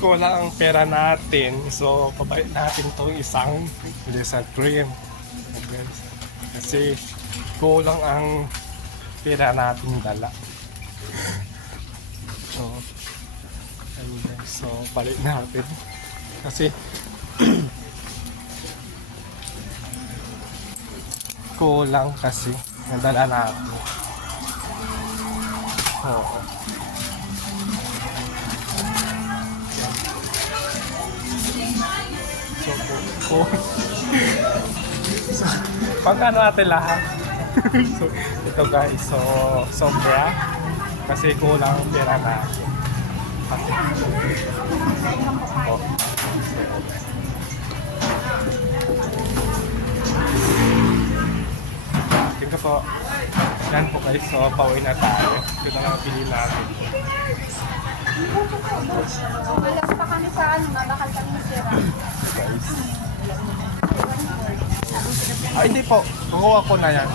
kulang ang pera natin. So, pabait natin itong isang Lisa cream. Okay. Kasi kulang ang pera natin dala. So, ayun, so balik natin. Kasi kulang kasi nadala natin. Oo. So, so, pagkano natin lahat? So, ito guys, so sobra kasi kulang ang pera natin. Oh. Tingnan po. Yan po guys, so pauwi na tayo. Ito na lang pili natin. Malas pa kami sa ano, mabakal kami sira. Guys. Ah, hindi po. Kukuha ko na yan.